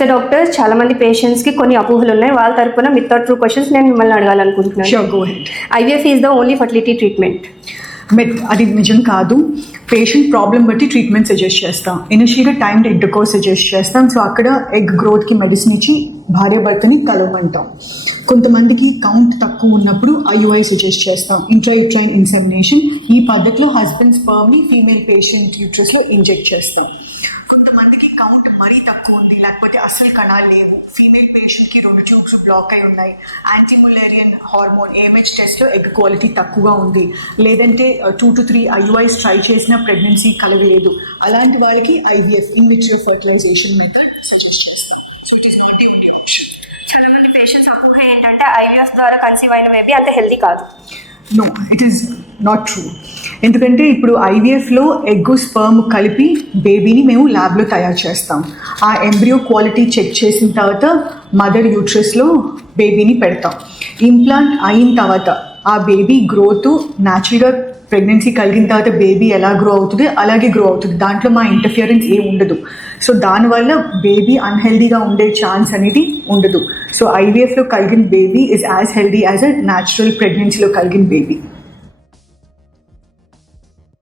నమస్తే డాక్టర్. చాలా మంది పేషెంట్స్కి కొన్ని అపోహలు ఉన్నాయి. వాళ్ళ తరపున మిత్ ఆర్ ట్రూ క్వశ్చన్స్ నేను మిమ్మల్ని అడగాలనుకుంటున్నాను. Sure, go ahead. IVF is the only fertility treatment. Myth, అది నిజం కాదు. పేషెంట్ ప్రాబ్లం బట్టి ట్రీట్మెంట్ సజెస్ట్ చేస్తాం. ఇనిషియల్గా టైమ్డ్ ఇంటర్కోర్స్ సజెస్ట్ చేస్తాం. సో అక్కడ ఎగ్ గ్రోత్కి మెడిసిన్ ఇచ్చి భార్యాభర్తని కలవమంటాం. కొంతమందికి కౌంట్ తక్కువ ఉన్నప్పుడు ఐయుఐ సజెస్ట్ చేస్తాం, ఇంట్రాయూట్రైన్ ఇన్సెమినేషన్. ఈ పద్ధతిలో హస్బెండ్ స్పర్మ్ని ఫీమేల్ పేషెంట్ యూట్రస్లో ఇంజెక్ట్ చేస్తాం. కొంతమందికి కౌంట్ మరీ తక్కువ ఉంది, లేకపోతే అసలు కణాలు లేవు, ఫీమేల్ పేషెంట్కి 2 ట్యూబ్స్ బ్లాక్ అయి ఉన్నాయి, యాంటీములేరియన్ హార్మోన్ ఏఎంహెచ్ టెస్ట్లో ఎగ్ క్వాలిటీ తక్కువగా ఉంది, లేదంటే 2 to 3 ఐయుఐస్ ట్రై చేసిన ప్రెగ్నెన్సీ కలగలేదు, అలాంటి వాళ్ళకి IVF in vitro fertilisation method suggest చేస్తాం. So it is not the only option. చాలా మంది పేషెంట్స్ అపోహ ఏంటంటే ఐవీఎఫ్ ద్వారా కన్సీవ్ అయిన బేబీ అంత హెల్దీ కాదు. No, it is not true. ఎందుకంటే ఇప్పుడు ఐవీఎఫ్లో ఎగ్ స్పర్మ్ కలిపి బేబీని మేము ల్యాబ్లో తయారు చేస్తాం. ఆ ఎంబ్రియో క్వాలిటీ చెక్ చేసిన తర్వాత మదర్ యూట్రస్లో బేబీని పెడతాం. ఇంప్లాంట్ అయిన తర్వాత ఆ బేబీ గ్రోత్ న్యాచురల్గా ప్రెగ్నెన్సీ కలిగిన తర్వాత బేబీ ఎలా గ్రో అవుతుంది అలాగే గ్రో అవుతుంది. దాంట్లో మా ఇంటర్ఫియరెన్స్ ఏం ఉండదు. సో దానివల్ల బేబీ అన్హెల్దీగా ఉండే ఛాన్స్ అనేది ఉండదు. సో ఐవీఎఫ్లో కలిగిన baby is as healthy as a natural ప్రెగ్నెన్సీలో కలిగిన బేబీ.